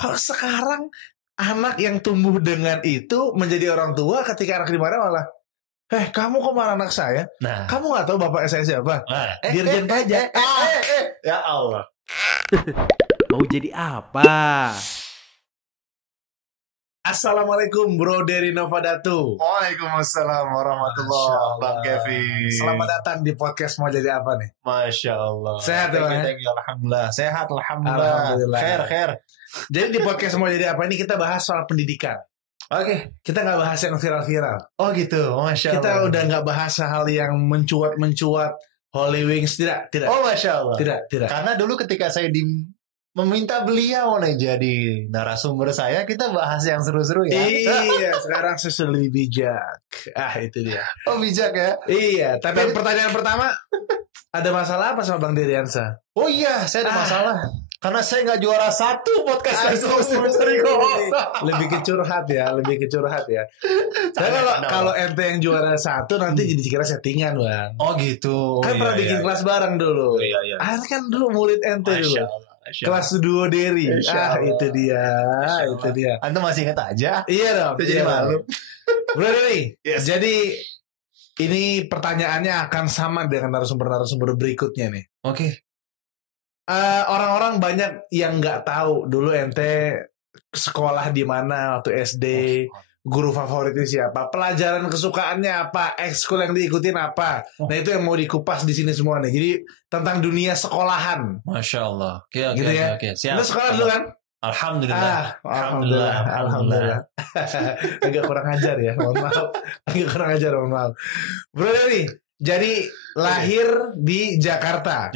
Kalau sekarang anak yang tumbuh dengan itu menjadi orang tua, ketika anak dimarahin malah, kamu kok marah anak saya? Nah, Kamu nggak tahu bapak saya siapa? Dirjen pajak. Ya Allah. Mau jadi apa? Assalamualaikum Bro Dery Novadatu. Waalaikumsalam warahmatullahi Bang Kevin. Selamat datang di podcast Mau Jadi Apa nih? Masya Allah. Sehat ya, Bang? Thank you. Alhamdulillah. Sehat, alhamdulillah. Khair. Jadi di podcast Mau Jadi Apa ini kita bahas soal pendidikan. Oke. Kita nggak bahas yang viral-viral. Oh gitu. Masya Allah. Kita udah nggak bahas hal yang mencuat Holy Wings. Tidak. Oh Masya Allah. Tidak. Karena dulu ketika saya meminta beliau nih jadi narasumber saya, kita bahas yang seru-seru ya. Iya, sekarang saya lebih bijak. Itu dia. Oh bijak ya. Iya, tapi pertanyaan pertama, ada masalah apa sama Bang Deryansa? Oh iya, saya ada masalah. Karena saya nggak juara satu podcast mencari Lebih ke curhat ya. Kalau ente yang juara satu nanti jadi kira settingan, Bang. Oh gitu. Kan pernah bikin kelas bareng dulu. Iya. Kan dulu murid ente dulu. Kelas duo Dery. Itu dia. Antum masih ingat aja? Iya dong. Itu jadi malu. Bro Dery. Yes. Jadi ini pertanyaannya akan sama dengan narasumber berikutnya nih. Oke. Orang-orang banyak yang nggak tahu dulu ente sekolah di mana waktu SD, guru favoritnya siapa, pelajaran kesukaannya apa, ekskul yang diikutin apa. Nah itu yang mau dikupas di sini semua nih. Jadi tentang dunia sekolahan. Masya Allah. Oke, gitu ya. Siap. Lu sekolah dulu kan? Alhamdulillah. Agak kurang ajar ya, mohon maaf. Bro Dery, jadi lahir di Jakarta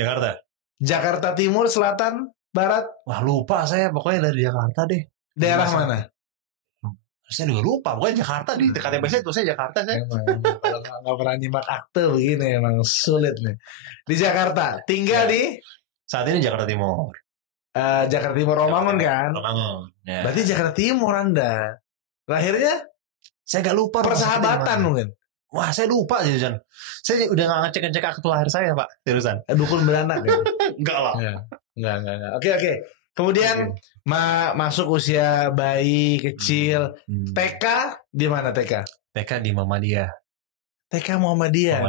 Timur, Selatan, Barat. Wah lupa saya, pokoknya dari Jakarta deh. Daerah mana? Saya juga lupa, pokoknya Jakarta di KTP saya tulisnya Jakarta saya. Kalau nggak pernah nyimak akte begini emang sulit nih. Di Jakarta, tinggal di saat ini Jakarta Timur. Jakarta Timur Romangun kan? Romangun. Ya. Berarti Jakarta Timur Anda. Lahirnya? Saya gak lupa. Persahabatan mungkin. Wah saya lupa Jurusan. Saya udah gak ngecek akte lahir saya Pak Jurusan. Dukun beranak ya? Enggak lah. Enggak. Oke. Kemudian masuk usia bayi kecil. TK di mana TK? TK di Muhammadiyah. TK Muhammadiyah.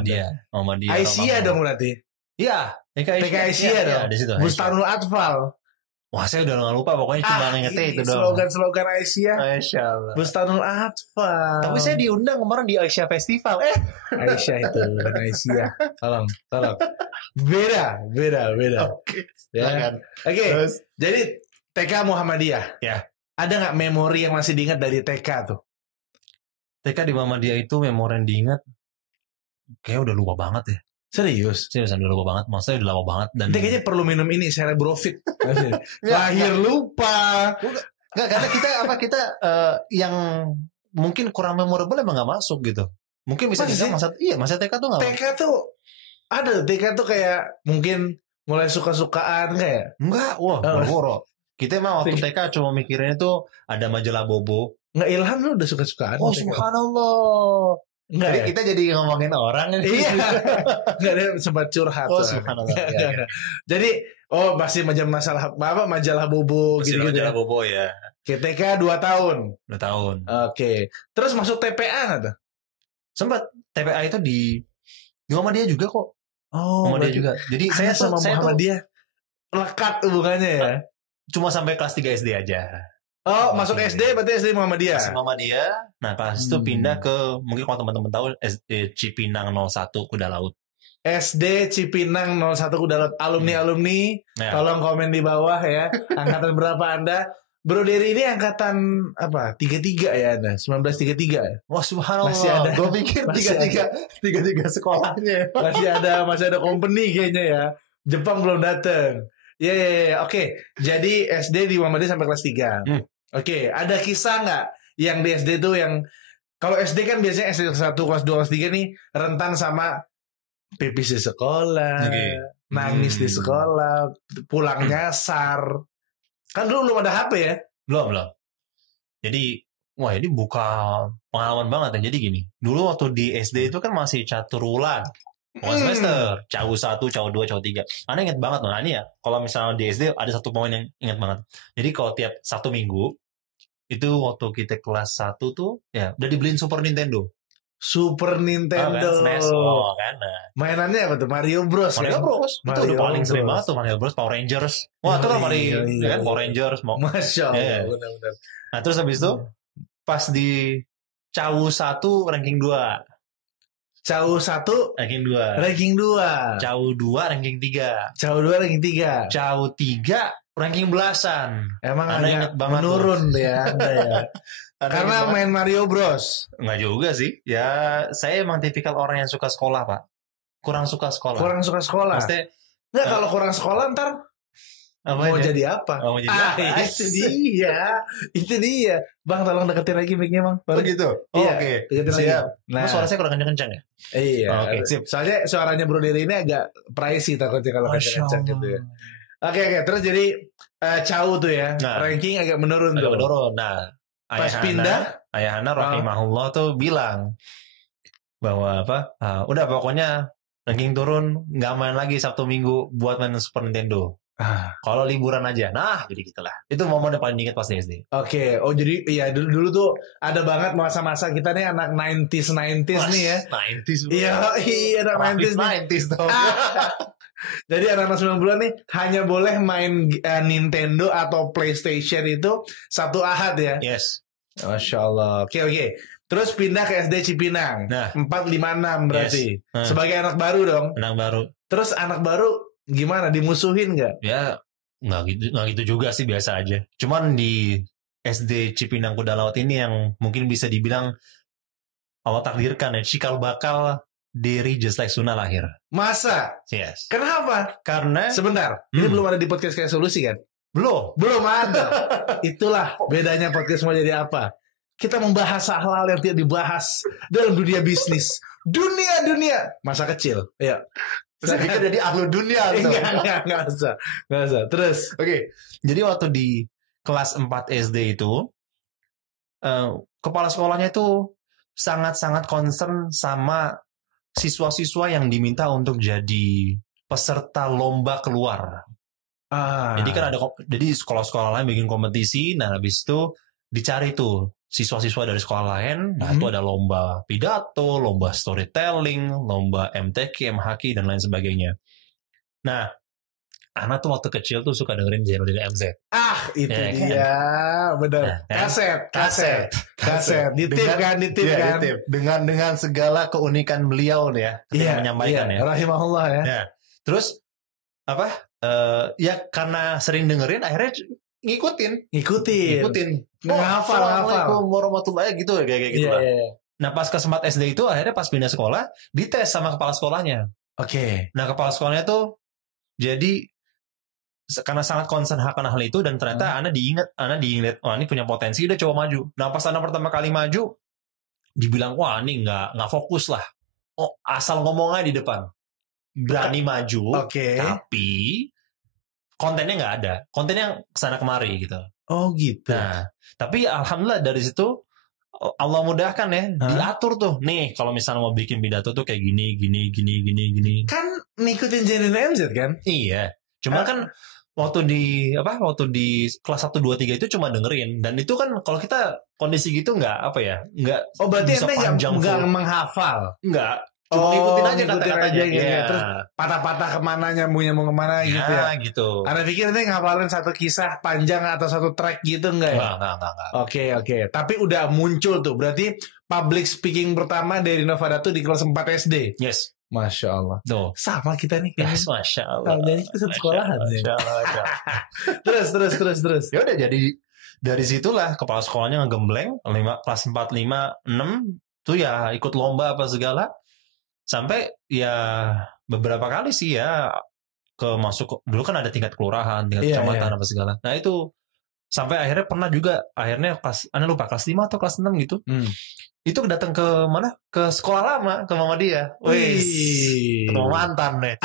Aisyah dong berarti. Iya. TK Aisyah dong. Di situ. Bustanul Atfal. Wah saya udah gak lupa, pokoknya cuma ngingetnya itu dong. Slogan Aisyah. Masya Allah. Bustanul Atfal. Tapi saya diundang kemarin di Aisyah Festival. Aisyah itu bukan Aisyah. Tolong. Beda. Oke. Ya. Oke. Jadi TK Muhammadiyah. Ya. Ada nggak memori yang masih diingat dari TK tuh? TK di Muhammadiyah itu memori yang diingat kayak udah lupa banget ya. Serius? Udah lupa banget. Maksudnya udah lama banget. Dan kayaknya perlu minum ini Cerebrofit. Lahir lupa. Enggak, karena kita yang mungkin kurang memorable emang gak masuk gitu. Mungkin bisa masa TK tuh gak TK tuh ada. TK tuh kayak mungkin mulai suka-sukaan kayak. Enggak, boro-boro. Kita emang waktu TK cuma mikirinnya tuh ada majalah Bobo. Nggak, Ilham lu udah suka-sukaan. Oh subhanallah. Enggak jadi ya? kita jadi ngomongin orang ini. Iya. Enggak ada sempat curhat. Oh subhanallah. Ya. Jadi masih majalah Bobo gitu. Majalah Bobo ya. TK 2 tahun. 2 tahun. Oke. Terus masuk TPA enggak tuh? Sempat. TPA itu di Muhammadiyah juga kok. Oh, Muhammadiyah juga. Jadi saya sama Muhammadiyah lekat hubungannya ya. Cuma sampai kelas 3 SD aja. Oh, masuk SD berarti SD Muhammadiyah. Muhammadiyah. Nah, pas itu pindah ke, mungkin kalau teman-teman tahu, SD Cipinang 01 Kuda Laut. SD Cipinang 01 Kuda Laut. Alumni, tolong komen di bawah ya. Angkatan berapa Anda? Bro Dery ini angkatan apa? 33 ya Anda? 1933. Wah, subhanallah. Masih ada. Gue pikir 33 sekolahnya. Masih ada company kayaknya ya. Jepang belum datang. Ya. Oke. Jadi SD di Muhammadiyah sampai kelas 3. Oke, ada kisah nggak yang di SD tuh yang kalau SD kan biasanya SD 1 kelas 2 kelas 3 nih rentan sama pipis di sekolah, nangis di sekolah, pulang nyasar. Kan dulu belum ada HP ya? Belum. Jadi, ini buka pengalaman banget ya. Jadi gini, dulu waktu di SD itu kan masih catur ulang. Bukan semester. CAU 1, CAU 2, CAU 3. Ana ingat banget loh. Nah, ini ya, kalau misalnya di SD ada satu poin yang ingat banget. Jadi kalau tiap Sabtu Minggu, itu waktu kita kelas 1 tuh, ya udah dibeliin Super Nintendo. Super Nintendo. Kan, SNES. Kan. Nah. Mainannya apa tuh? Mario Bros. Mario kan? Bros. Itu Mario udah paling sering Bros. banget tuh Mario Bros, Power Rangers. Wah, itu kan Mario, kan Power Rangers. Masya Allah. Iya. Benar-benar. Nah, terus habis itu pas di CAU 1 ranking 2. CAU 1 Ranking 2. ranking 2. CAU 2 ranking 3. CAU 2 ranking 3. CAU 3 ranking belasan. Emang Anda agak ingat banget menurun deh ya, Anda ya. Karena main Mario Bros. Enggak juga sih. Ya, saya emang tipikal orang yang suka sekolah, Pak. Kurang suka sekolah. Kurang suka sekolah. Maksudnya Nggak, kalau kurang sekolah ntar mau aja? jadi apa? Oh, mau jadi apa? Itu dia. Itu dia. Bang, tolong deketin lagi mic-nya, Bang. Oh gitu? Oh, Iya, oke. deketin lagi. Siap. Nah, Suara saya kurang kencang-kencang ya? iya. Oh, oke, sip. Soalnya suaranya Bro Diri ini agak pricey takutnya kalau kencang-kencang gitu ya. Oke. Terus jadi CAU tuh ya. Nah. Ranking agak menurun Agak tuh. menurun. Nah, Pas pindah, Ayah Hana rahimahullah tuh bilang bahwa udah pokoknya ranking turun, nggak main lagi Sabtu Minggu buat main Super Nintendo. Kalau liburan aja. Nah, jadi gitulah. Itu momen yang paling diingat pas di SD. Oke. Oh, jadi iya dulu tuh ada banget masa-masa kita nih anak 90s nih ya. 90s. Iya, anak 90s nih. 90s tuh. Jadi anak-anak 90-an nih hanya boleh main Nintendo atau PlayStation itu Sabtu Ahad ya. Yes. Masya Allah. Oke. Terus pindah ke SD Cipinang. Nah. 456 berarti. Yes. Sebagai anak baru dong. Anak baru. Terus anak baru gimana? Dimusuhin nggak? Ya nggak gitu juga sih, biasa aja. Cuman di SD Cipinang Kuda Laut ini yang mungkin bisa dibilang Allah takdirkan ya, cikal bakal dari Just Like Suna lahir. Masa? Yes. Kenapa? Karena Sebentar. Ini belum ada di podcast kayak solusi kan? Belum ada. Itulah bedanya podcast mau jadi apa. Kita membahas hal-hal yang tidak dibahas dalam dunia bisnis. Dunia masa kecil. Ya. saya pikir jadi ahlu dunia gitu. Enggak usah. Terus, Oke. Jadi waktu di kelas 4 SD itu kepala sekolahnya itu sangat-sangat concern sama siswa-siswa yang diminta untuk jadi peserta lomba keluar. Jadi kan jadi sekolah-sekolah lain bikin kompetisi, nah habis itu dicari tuh siswa-siswa dari sekolah lain, nah itu ada lomba pidato, lomba storytelling, lomba MTQ, MHQ dan lain sebagainya. Nah, anak tuh waktu kecil tuh suka dengerin Zeno dan MZ. Itu Ya, dia, benar. Kan? Kaset. Ditip kan. Dengan segala keunikan beliau nih ya, ketika menyampaikan ya. Rahimahullah ya. Nah, terus ya karena sering dengerin akhirnya ngikutin. Ngafal. Assalamualaikum warahmatullahi gitu kayak gitu lah. Iya. Nah, pas ke Smart SD itu akhirnya pas pindah sekolah dites sama kepala sekolahnya. Oke. Nah, kepala sekolahnya tuh jadi karena sangat concern akan hal itu dan ternyata Ana diingat, wah ini punya potensi, udah coba maju. Nah, pas Ana pertama kali maju dibilang wah ini nggak fokus lah. Oh, asal ngomong aja di depan. Berani maju, tapi kontennya nggak ada, kontennya kesana kemari gitu. Oh gitu. Nah, tapi alhamdulillah dari situ Allah mudahkan ya, diatur tuh. Nih kalau misalnya mau bikin pidato tuh kayak gini. Kan ngikutin Zenin MZ kan? Iya. Cuma kan waktu di kelas 1 2 3 itu cuma dengerin, dan itu kan kalau kita kondisi gitu nggak berarti bisa ente panjang nggak full. menghafal. Enggak. Cuma ngikutin aja ngikutin kata-katanya aja, gitu. Terus patah-patah kemana, nyambung kemana gitu ya. Gitu. Anda pikir ini ngapalin satu kisah panjang atau satu track gitu enggak ya? Enggak. Oke. Tapi udah muncul tuh. Berarti public speaking pertama dari Novada tuh di kelas 4 SD. Yes. Masya Allah. Tuh. Sama kita nih. Yes, Masya Allah. Jadi kita satu sekolahan. Masya Allah. Terus. Ya udah, jadi dari situlah kepala sekolahnya ngegembleng kelas 4, 5, 6 tuh ya ikut lomba apa segala. Sampai ya beberapa kali sih ya dulu kan ada tingkat kelurahan, tingkat kecamatan apa segala. Nah itu sampai akhirnya pernah juga Anda lupa kelas 5 atau kelas 6 gitu. Itu datang ke mana? Ke sekolah lama, ke mama dia. Wih, ketemu mantan deh.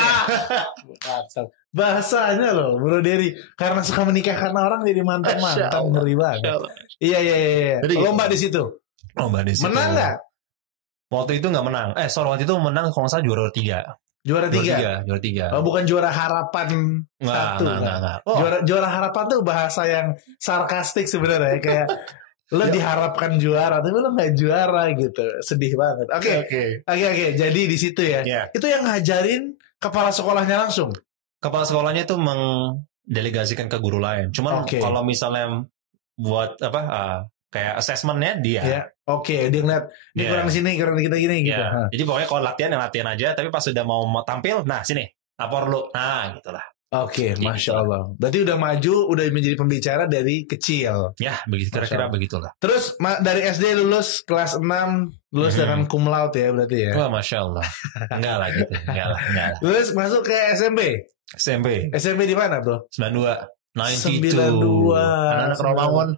Bahasanya loh Bro Dery, karena suka menikahkan orang jadi mantan ngeri banget. Iya. Lomba di situ. Menang nggak? Waktu itu nggak menang. Waktu itu menang kalau nggak salah juara 3. Juara 3. Juara 3. Oh, bukan juara harapan satu. Enggak. Juara harapan tuh bahasa yang sarkastik sebenarnya, kayak lo diharapkan juara tapi lo nggak juara gitu. Sedih banget. Oke. Jadi di situ ya. Yeah. Itu yang ngajarin kepala sekolahnya langsung. Kepala sekolahnya itu mengdelegasikan ke guru lain. Cuman kalau misalnya buat kayak assessmentnya dia. Ya. Oke, dia ngeliat ini kurang sini, kurang kita gini gitu. Jadi pokoknya kalau latihan aja, tapi pas sudah mau tampil, nah sini lapor lu. Nah, gitulah. Oke, Masya Allah. Berarti udah maju, udah menjadi pembicara dari kecil. Ya, begitu kira-kira begitulah. Terus dari SD lulus kelas 6, lulus dengan cum laude ya berarti ya. Wah, Masya Allah. Enggak lah gitu. Enggak lah. Lulus masuk ke SMP. SMP di mana, Bro? 92. 92. Anak-anak Romangun.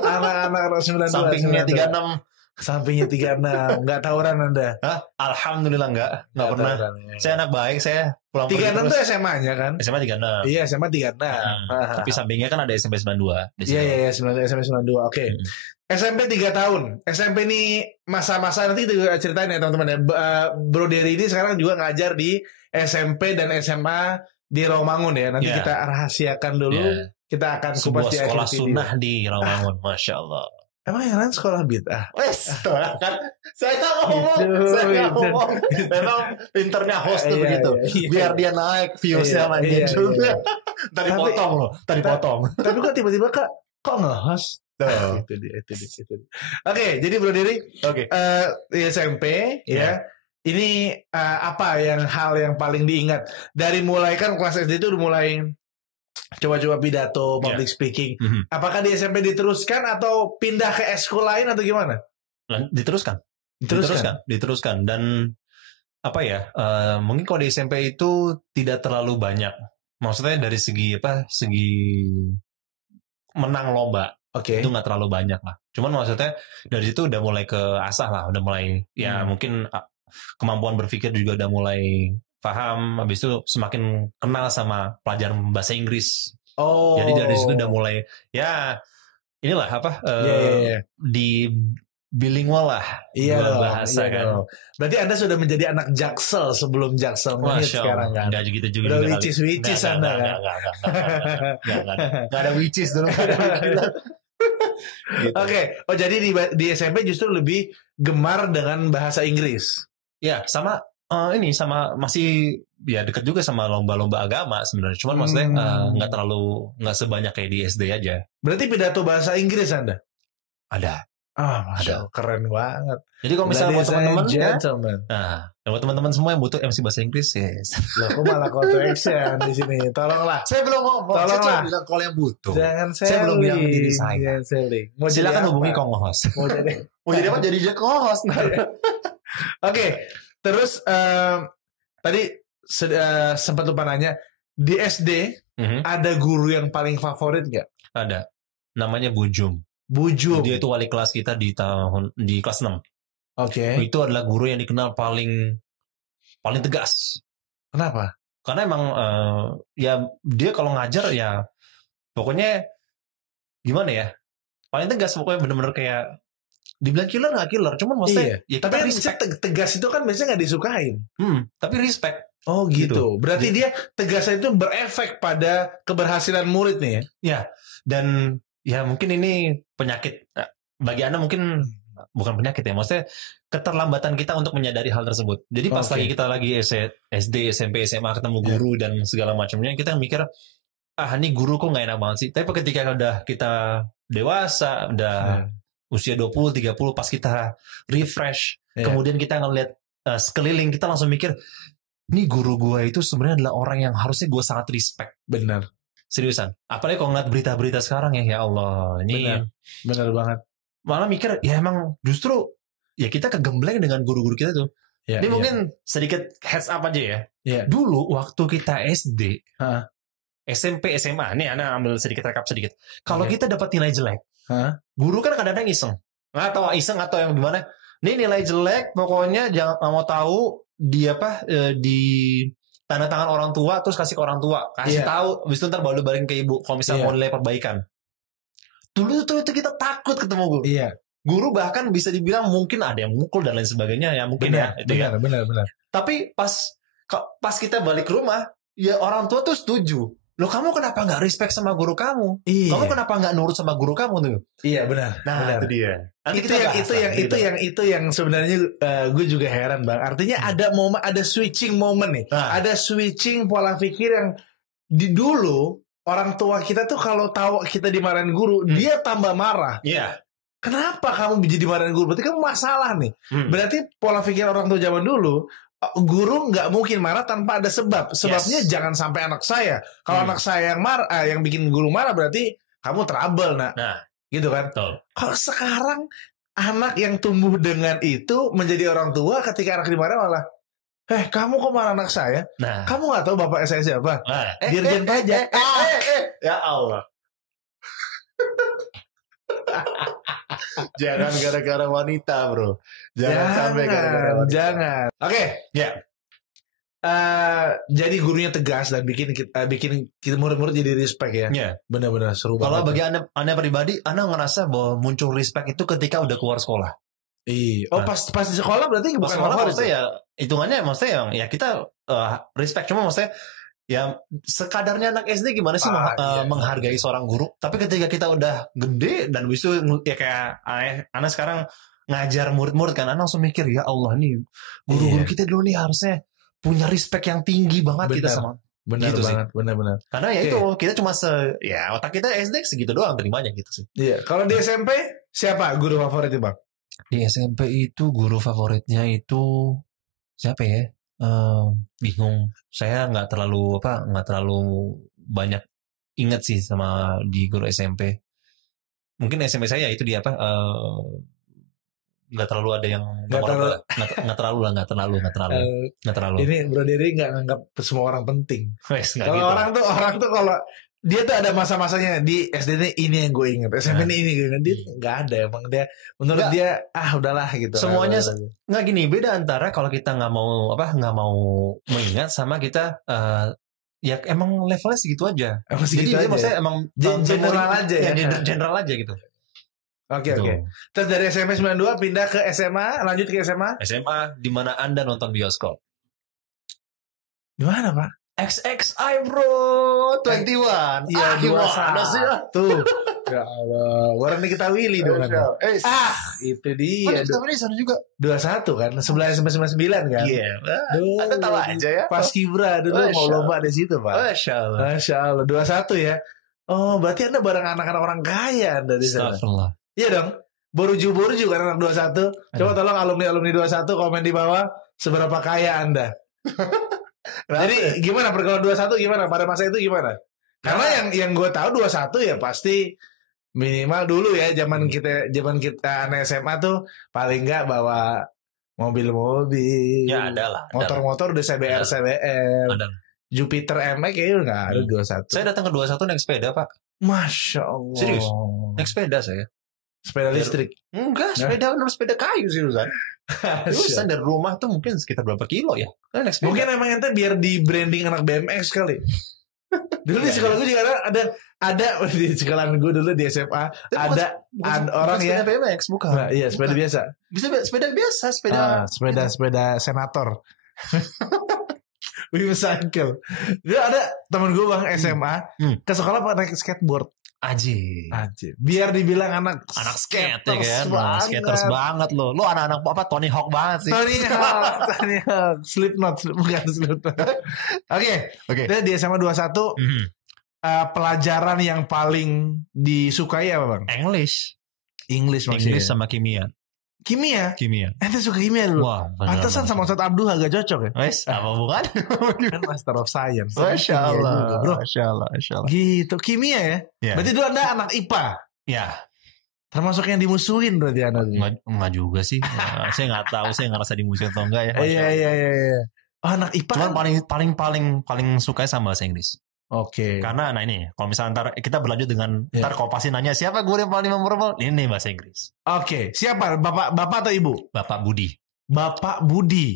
Anak-anak 92. Sampingnya 36. Sampingnya 36. Enggak tawuran Anda? Hah? Alhamdulillah enggak pernah. Tawuran, ya. Saya anak baik, saya pulang 36 tuh SMA-nya kan? SMA 36. Iya, SMA 36. Tapi sampingnya kan ada SMP 92. Iya, SMP 92. Oke. SMP 3 tahun. SMP ini masa-masa nanti kita juga ceritain ya teman-teman ya. Bro Dery ini sekarang juga ngajar di SMP dan SMA di Rawamangun ya. Nanti kita rahasiakan dulu. Kita akan sebuah sekolah sunnah di Rawamangun. Masya Allah. Emang yang lain sekolah bid'ah? Wes, kan saya ngomong. Memang pinternya host tuh begitu. Biar dia naik viewsnya makin juga. Tadi potong. Tapi kok tiba-tiba kok nge-host? Itu dia. Oke, jadi Bro Dery, di SMP ya. Ini apa hal yang paling diingat dari mulai kan kelas SD itu udah mulai coba-coba pidato, public speaking. Apakah di SMP diteruskan atau pindah ke eskul lain atau gimana? Diteruskan. Dan mungkin kalau di SMP itu tidak terlalu banyak. Maksudnya dari segi menang lomba. Itu nggak terlalu banyak lah. Cuman maksudnya dari situ udah mulai ke asah lah, udah mulai mungkin kemampuan berpikir juga udah mulai paham. Habis itu semakin kenal sama pelajaran bahasa Inggris. Jadi dari situ udah mulai di bilingual lah. Bahasa kan. Berarti Anda sudah menjadi anak Jaksel sebelum Jaksel menit sekarang kan. Enggak gitu juga. Udah which Anda kan. Enggak ada which dulu. Gitu. Jadi di SMP justru lebih gemar dengan bahasa Inggris. Ya, sama masih dekat juga sama lomba-lomba agama sebenarnya. Cuman maksudnya nggak sebanyak kayak di SD aja. Berarti pidato bahasa Inggris Anda? Ada. Ada. Keren banget. Jadi kalau misalnya buat teman-teman buat teman-teman semua yang butuh MC bahasa Inggris Loh, kok malah call to action di sini. Tolonglah. Saya belum ngomong. Saya cuma bilang kalau yang butuh. Jangan saya belum bilang diri saya. Silakan hubungi Kong Host. Mau jadi apa? Jadi Kong Host. Oke. Terus tadi sempat lupa nanya, di SD ada guru yang paling favorit nggak? Ada. Namanya Bujum. Dia itu wali kelas kita di kelas 6. Itu adalah guru yang dikenal paling tegas. Kenapa? Karena emang dia kalau ngajar pokoknya gimana ya? Paling tegas pokoknya, benar-benar kayak dibilang killer nggak killer, cuman maksudnya tapi kan tegas itu kan biasanya nggak disukain. Tapi respect. Gitu. Berarti dia tegasnya itu berefek pada keberhasilan murid nih ya. Ya, dan mungkin ini penyakit bagi Anda, mungkin bukan penyakit ya, maksudnya keterlambatan kita untuk menyadari hal tersebut. Jadi pas kita lagi SD, SMP, SMA ketemu guru dan segala macamnya, kita mikir ini guru kok nggak enak banget sih. Tapi ketika udah kita dewasa, udah usia 20, 30, pas kita refresh, kemudian kita ngeliat sekeliling, kita langsung mikir, ini guru gue itu sebenarnya adalah orang yang harusnya gue sangat respect. Benar. Seriusan. Apalagi kalau ngeliat berita-berita sekarang ya Allah. Ini benar banget. Malah mikir, emang justru kita kegembleng dengan guru-guru kita tuh. Ini mungkin sedikit heads up aja ya. Dulu waktu kita SD, SMP, SMA, nih Ana ambil sedikit rekap sedikit. Kalau kita dapat nilai jelek, guru kan kadang-kadang iseng. Nggak tahu iseng atau yang gimana. Ini nilai jelek, pokoknya jangan mau tahu di tanda tangan orang tua, terus kasih ke orang tua, kasih tahu, habis itu ntar baru balikin ke ibu kalau misalnya mau nilai perbaikan. Dulu itu kita takut ketemu guru. Guru bahkan bisa dibilang mungkin ada yang mukul dan lain sebagainya ya mungkin benar. Tapi pas kita balik ke rumah, ya orang tua tuh setuju. Loh kamu kenapa nggak respect sama guru kamu? Iya. Kamu kenapa nggak nurut sama guru kamu tuh? Iya benar. Nah itu dia. Itu yang sebenarnya gue juga heran bang. Artinya ada switching moment nih. Ada switching pola pikir yang dulu orang tua kita tuh kalau tahu kita dimarahin guru, dia tambah marah. Iya. Kenapa kamu jadi dimarahin guru? Berarti kamu masalah nih. Berarti pola pikir orang tua zaman dulu, guru nggak mungkin marah tanpa ada sebab. Sebabnya jangan sampai anak saya. Kalau anak saya yang marah, yang bikin guru marah berarti kamu trouble, nah gitu kan? Kalau sekarang anak yang tumbuh dengan itu menjadi orang tua, ketika anak dimarahin malah, kamu kok marah anak saya? Kamu nggak tahu bapak saya siapa? Dirjen pajak. Ya Allah. Jangan gara-gara wanita, bro. Jangan sampai gara-gara wanita. Jangan. Oke. Ya. Jadi gurunya tegas dan bikin kita murid-murid jadi respect ya. Iya. Benar-benar seru banget. Kalau bagi anda pribadi, anda ngerasa bahwa muncul respect itu ketika udah keluar sekolah. Iya. Oh pas di sekolah berarti bukan sekolah favorit maksudnya ya hitungannya maksudnya ya kita respect, cuma maksudnya ya sekadarnya anak SD gimana sih menghargai seorang guru. Tapi ketika kita udah gede dan itu ya kayak anak sekarang ngajar murid-murid kan, anak langsung mikir ya Allah nih guru-guru kita dulu nih harusnya punya respect yang tinggi banget kita sama. Benar gitu banget, benar. Karena ya itu kita cuma otak kita SD segitu doang terimanya gitu sih. Iya. Kalau di SMP siapa guru favoritnya bang? Di SMP itu guru favoritnya itu siapa ya? Bingung. Saya nggak terlalu banyak ingat sih sama di guru SMP. Mungkin SMP saya itu di apa? Nggak terlalu ada yang nggak terlalu. Ini Bro Dery nggak nganggap semua orang penting. Kalau gitu. orang tuh kalau dia tuh ada masa-masanya di SD ini yang gue inget, SMP ini gue inget, dia nggak ada emang dia menurut dia udahlah gitu. Semuanya nggak gini, beda antara kalau kita nggak mau mengingat sama kita ya emang levelnya segitu aja. Jadi dia maksudnya emang general aja ya. General aja gitu. Oke. Terus dari SMP 92 pindah ke SMA, lanjut ke SMA. SMA di mana Anda nonton bioskop? Di mana Pak? XXI bro 21. Iya 21. Tuh. Ya Allah. Warna kita Willy dong kan. Itu dia. Kita Willy sana juga 21 kan. Sebelah SMP 99 kan. Iya. Anda tahu aja ya. Pas Kibra dulu mau lomba di situ Pak. Masya Allah 21 ya. Oh berarti Anda bareng anak-anak orang kaya Anda di sana. Iya dong. Boruju kan anak 21. Coba tolong alumni 21 komen di bawah seberapa kaya Anda. Jadi gimana pergaulan 21 gimana pada masa itu gimana? Karena yang gue tahu 21 ya pasti minimal dulu ya zaman kita anak SMA tuh paling enggak bawa mobil-mobil. Ya ada lah. Motor-motor udah CBR. Jupiter MX kayaknya enggak ada 21. Saya datang ke 21 naik sepeda, Pak. Masya Allah. Serius? Naik sepeda saya. Sepeda listrik? Enggak, sepeda kayu seriusan. Terusan dari rumah tuh mungkin sekitar berapa kilo ya? Mungkin emang ente biar di branding anak BMX kali. Dulu di sekolah gue juga ada di sekolah gue dulu di SMA ada orang ya. Sepeda BMX bukan? Nah, iya sepeda biasa. Bisa sepeda biasa, sepeda senator. Wim cycle. Dulu ada temen gue bang SMA ke sekolah pakai skateboard. Aji. Biar dibilang anak skate ya kan. Skaters banget lo. Lo anak-anak apa Tony Hawk banget sih. Tony Hawk. Slipknot. Oke. Jadi di SMA 21 pelajaran yang paling disukai apa bang? English maksudnya. English sama kimia. Kimia. Ente suka kimia dulu. Wah, pantesan sama Ustadz Abdul agak cocok ya. Wes, apa bukan? Kan Master of Science. Masya Allah. Bro. Masya Allah. Gitu, kimia ya. Yeah. Berarti dulu Anda anak IPA. Ya. Termasuk yang dimusuhin berarti Anda. Enggak juga sih. Saya nggak tahu saya ngerasa dimusuhin atau enggak ya. Iya. Oh, anak IPA. Cuman paling suka sama bahasa Inggris. Oke. Karena ini kalau misalnya ntar kita berlanjut dengan ntar kalau pasti nanya siapa guru yang paling memorable, ini bahasa Inggris. Oke. Siapa? Bapak atau ibu? Bapak Budi.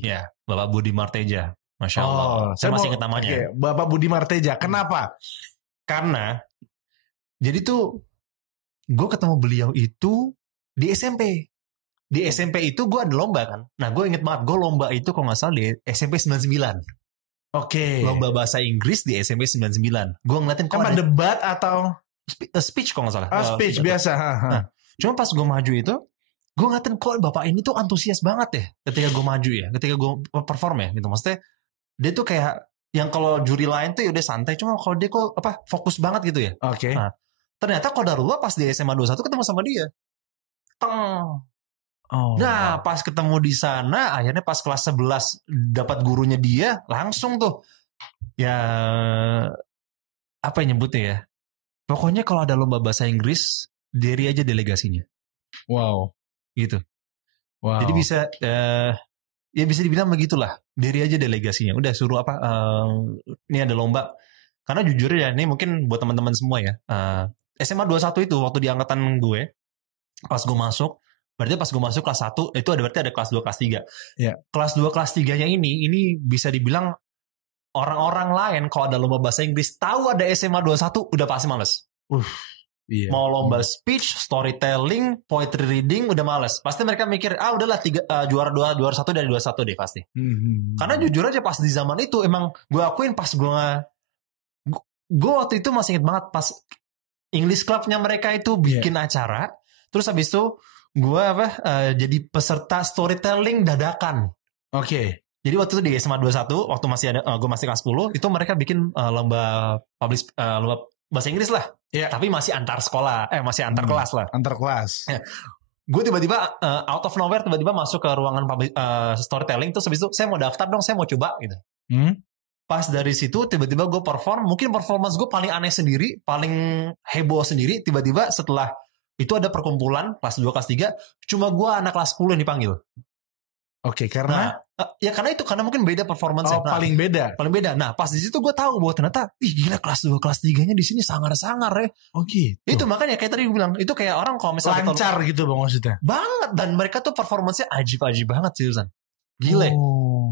Ya. Bapak Budi Marteja. Masya Allah. Saya masih ingat namanya. Oke. Bapak Budi Marteja. Kenapa? Karena jadi tuh gue ketemu beliau itu Di SMP. Di SMP itu gue ada lomba kan. Nah gue inget banget, gue lomba itu kalau gak salah di SMP 99. Oke. Lomba bahasa Inggris di SMP 99. Gue ngeliatin kok Apa ada debat atau speech kalau gak salah. speech biasa? Nah, cuma pas gue maju itu, gue ngeliatin kok bapak ini tuh antusias banget ya ketika gue maju ya, ketika gue perform ya gitu. Maksudnya dia tuh kayak yang kalau juri lain tuh ya udah santai, cuma kalau dia kok fokus banget gitu ya. Oke. Nah, ternyata qadarullah pas di SMA 21 ketemu sama dia. Teng. Oh. Nah, pas ketemu di sana, akhirnya pas kelas 11 dapat gurunya dia, langsung tuh ya apa yang nyebutnya ya? Pokoknya kalau ada lomba bahasa Inggris, diri aja delegasinya. Wow. Gitu. Wow. Jadi bisa ya bisa dibilang begitulah. Diri aja delegasinya. Udah suruh ini ada lomba. Karena jujur ya, ini mungkin buat teman-teman semua ya. SMA 21 itu waktu di angkatan gue, pas gue masuk, berarti pas gue masuk kelas 1, itu berarti ada kelas 2, kelas 3. Ya. Kelas 2, kelas 3-nya ini bisa dibilang orang-orang lain kalau ada lomba bahasa Inggris, tahu ada SMA 21, udah pasti males. Iya. Mau lomba speech, storytelling, poetry reading, udah males. Pasti mereka mikir, udahlah juara 1 dari 21 deh pasti. Karena jujur aja pas di zaman itu, emang gue akuin pas gue waktu itu masih inget banget pas English Club-nya mereka itu bikin acara, terus habis itu gue jadi peserta storytelling dadakan. Oke. Jadi waktu itu di SMA 21, waktu masih ada gue masih kelas 10, itu mereka bikin lomba lomba bahasa Inggris lah. Yeah. Tapi masih antar sekolah, masih antar kelas lah. Antar kelas. Ya. Gue tiba-tiba out of nowhere tiba-tiba masuk ke ruangan storytelling, terus habis itu saya mau daftar dong, saya mau coba gitu. Pas dari situ tiba-tiba gue perform, mungkin performance gue paling aneh sendiri, paling heboh sendiri. Tiba-tiba setelah itu ada perkumpulan kelas 2, kelas 3, cuma gue anak kelas 10 yang dipanggil. Oke, karena karena mungkin beda performance. Paling beda. Nah, pas di situ gue tahu bahwa ternyata gila kelas 2, kelas 3-nya di sini sangar-sangar ya. Oh gitu. Itu makanya kayak tadi gue bilang, itu kayak orang kalau misalnya lancar gitu Bang maksudnya. Banget, dan mereka tuh performance-nya ajib-ajib banget sih, Susan. Gile.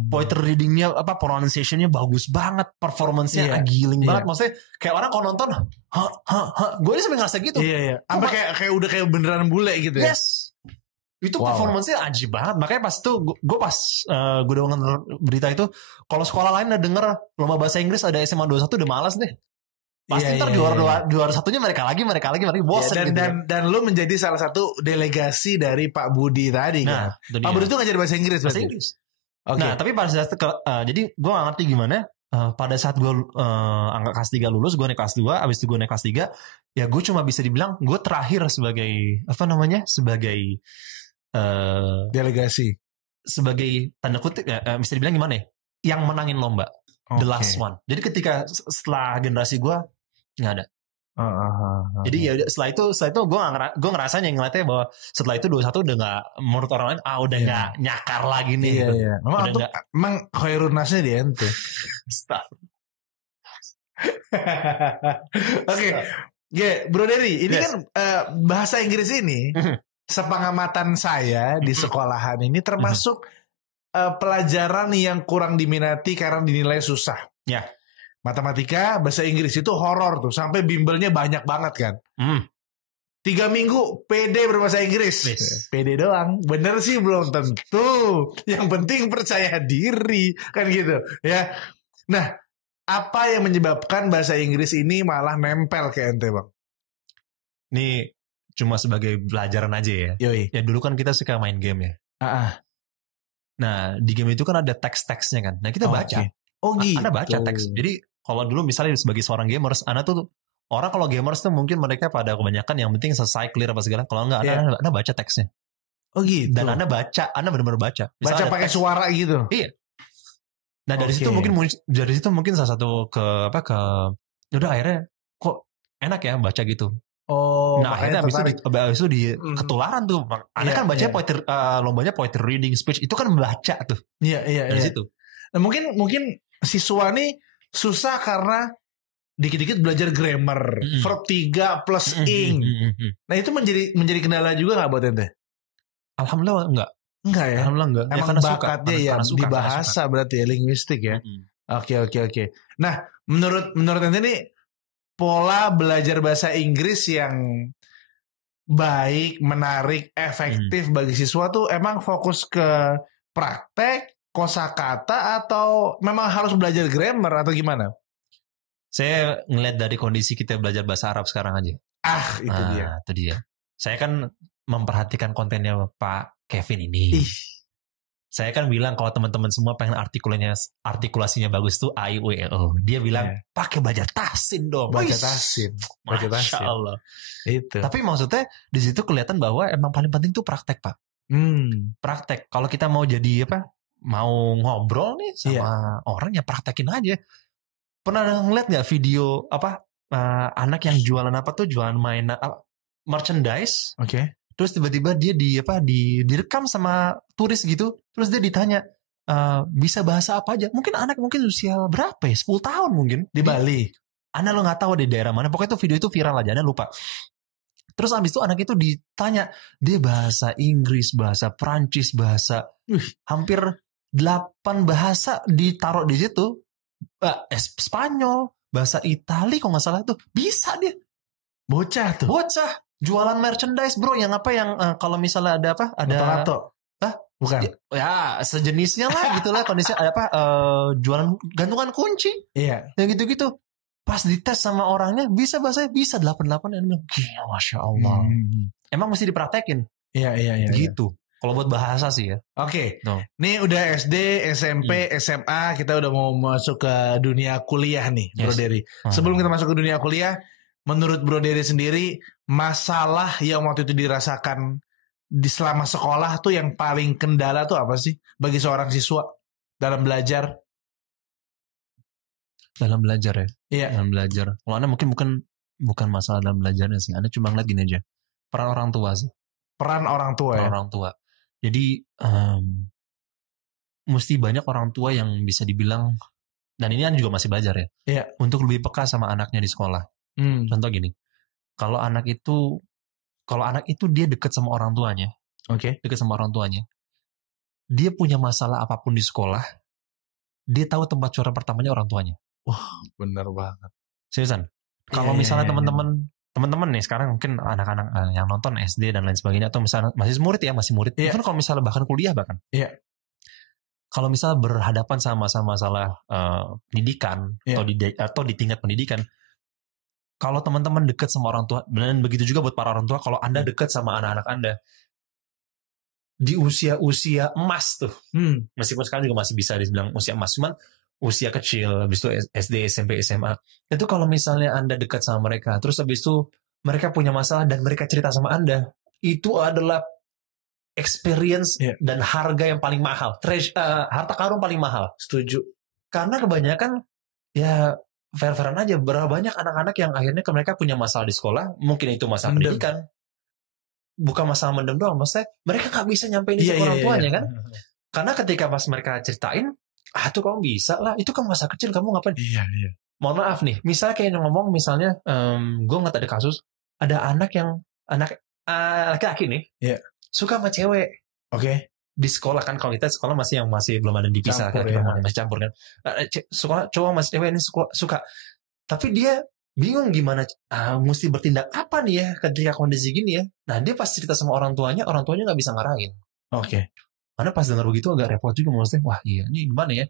Poetry reading-nya pronunciation-nya bagus banget, performance-nya giling banget. Maksudnya kayak orang kalau nonton, gue ini sampai ngerasa gitu. Iya. Sampai kayak udah kayak beneran bule gitu ya. Yes. Itu performance-nya ajib banget. Makanya pas itu gue gue udah denger berita itu, kalau sekolah lain udah denger lomba bahasa Inggris ada SMA 21 udah malas deh. Pasti ntar juara satunya mereka lagi bosan gitu. Dan lu menjadi salah satu delegasi dari Pak Budi tadi kan. Pak Budi itu ngajar bahasa Inggris. Bahasa Inggris. Okay. Nah tapi pada saat jadi gue gak ngerti gimana. Pada saat gue angka kelas 3 lulus, gue naik kelas 2, abis itu gue naik kelas 3, ya gue cuma bisa dibilang gue terakhir sebagai sebagai delegasi, sebagai tanda kutip bisa dibilang gimana ya, yang menangin lomba. The last one. Jadi ketika setelah generasi gue nggak ada. Jadi ya setelah itu gue ngerasanya ngeliatnya bahwa setelah itu 21 udah nggak, menurut orang lain udah nggak nyakar lagi nih. Iya. Memang khairunasnya di ente. Oke. Bro Dery, ini kan bahasa Inggris ini sepengamatan saya di sekolahan ini termasuk pelajaran yang kurang diminati karena dinilai susah. Ya. Matematika, bahasa Inggris itu horor tuh, sampai bimbelnya banyak banget kan. 3 minggu PD berbahasa Inggris. PD doang. Bener sih belum tentu. Yang penting percaya diri kan gitu ya. Nah, apa yang menyebabkan bahasa Inggris ini malah nempel ke ente Bang? Ini cuma sebagai pelajaran aja ya. Yoi. Ya dulu kan kita suka main game ya. Nah di game itu kan ada teks-teksnya kan. Nah kita baca. Oh gitu. Anda baca teks. Jadi kalau dulu misalnya sebagai seorang gamers, Anda tuh orang kalau gamers tuh mungkin mereka pada kebanyakan yang penting selesai clear apa segala. Kalau enggak, Anda baca teksnya. Oh gitu. Dan Anda benar-benar baca. Baca pakai suara gitu. Iya. Nah dari situ mungkin salah satu udah akhirnya kok enak ya baca gitu. Nah akhirnya abis itu ketularan tuh. Anda kan baca poetry, lombanya poetry reading speech, itu kan membaca tuh. Iya. Dari situ. Nah, mungkin siswa nih susah karena dikit-dikit belajar grammar, verb 3 plus ing. Nah itu menjadi kendala juga nggak buat ente? Alhamdulillah enggak ya. Alhamdulillah enggak. Emang ya, bakatnya ya di bahasa berarti ya, linguistik ya. Oke. Nah menurut ente nih pola belajar bahasa Inggris yang baik, menarik, efektif bagi siswa tuh emang fokus ke praktek, kosakata, atau memang harus belajar grammar atau gimana? Saya ngeliat dari kondisi kita belajar bahasa Arab sekarang aja. Itu dia. Itu dia. Saya kan memperhatikan kontennya Pak Kevin ini. Saya kan bilang kalau teman-teman semua pengen artikulasinya bagus tuh A, I, U, E, O. Dia bilang pakai baca tahsin dong. Baca tahsin. Masya Allah. Itu. Tapi maksudnya di situ kelihatan bahwa emang paling penting tuh praktek, Pak. Praktek. Kalau kita mau jadi apa? Mau ngobrol nih sama orang ya praktekin aja. Pernah ngeliat nggak video apa anak yang jualan apa tuh, jualan mainan merchandise? Oke. Terus tiba-tiba dia direkam sama turis gitu. Terus dia ditanya bisa bahasa apa aja? Mungkin anak usia berapa ya? 10 tahun mungkin Di Bali. Anak lo nggak tahu di daerah mana. Pokoknya itu video itu viral aja. Anak lupa. Terus abis itu anak itu ditanya, dia bahasa Inggris, bahasa Prancis, bahasa hampir 8 bahasa ditaruh di situ. Spanyol, bahasa Itali kalau nggak salah tuh bisa dia. Bocah Jualan merchandise bro, yang apa yang kalau misalnya ada apa? Ada Lato. Bukan. Ya sejenisnya lah gitulah kondisinya. Ada apa? Jualan gantungan kunci. Iya. Yang gitu-gitu. Pas dites sama orangnya bisa bahasanya, bisa 88 dan bilang, gila Masya Allah. Emang mesti dipraktekin. Iya. Gitu. Kalau buat bahasa sih ya. Oke. No. Nih udah SD, SMP, SMA, kita udah mau masuk ke dunia kuliah nih, Bro Dery. Sebelum kita masuk ke dunia kuliah, menurut Bro Dery sendiri, masalah yang waktu itu dirasakan di selama sekolah tuh yang paling kendala tuh apa sih bagi seorang siswa dalam belajar? Dalam belajar ya? Iya. Dalam belajar. Kalau Anda mungkin bukan masalah dalam belajarnya sih. Anda cuma ngeliat gini aja. Peran orang tua sih. Peran orang tua ya? Orang tua. Jadi mesti banyak orang tua yang bisa dibilang, dan ini kan juga masih belajar ya. Iya. Untuk lebih peka sama anaknya di sekolah. Contoh gini. Kalau anak itu dia dekat sama orang tuanya. Oke. Dekat sama orang tuanya. Dia punya masalah apapun di sekolah, dia tahu tempat curhat pertamanya orang tuanya. Wah, benar banget. Seriusan. Kalau misalnya teman-teman nih sekarang mungkin anak-anak yang nonton SD dan lain sebagainya, atau misalnya masih murid. Even kalau misalnya bahkan kuliah bahkan. Iya. Kalau misalnya berhadapan sama masalah pendidikan atau di tingkat pendidikan, kalau teman-teman dekat sama orang tua, dan begitu juga buat para orang tua, kalau Anda dekat sama anak-anak Anda di usia-usia emas tuh, meskipun sekarang juga masih bisa dibilang usia emas, cuman usia kecil, habis itu SD, SMP, SMA, itu kalau misalnya Anda dekat sama mereka, terus habis itu mereka punya masalah dan mereka cerita sama Anda, itu adalah experience dan harga yang paling mahal, harta karun paling mahal. Setuju. Karena kebanyakan ya fair-fairan aja, berapa banyak anak-anak yang akhirnya mereka punya masalah di sekolah, mungkin itu masalah pendidikan, bukan masalah mendem doang, maksudnya mereka nggak bisa nyampein itu ke orang tuanya kan, karena ketika pas mereka ceritain, tuh kamu bisa lah, itu kan masa kecil kamu ngapain? Iya. Mohon maaf nih, misalnya kayak ngomong misalnya, gue nggak ada kasus, ada anak laki-laki nih, suka sama cewek, di sekolah kan, kalau kita sekolah masih belum ada dipisah kan, masih campur kan. Sekolah cowok masih cewek ini suka. Tapi dia bingung gimana mesti bertindak apa nih ya ketika kondisi gini ya. Nah, dia pas cerita sama orang tuanya nggak bisa ngarahin. Karena pas dengar begitu agak repot juga, maksudnya wah iya ini gimana ya.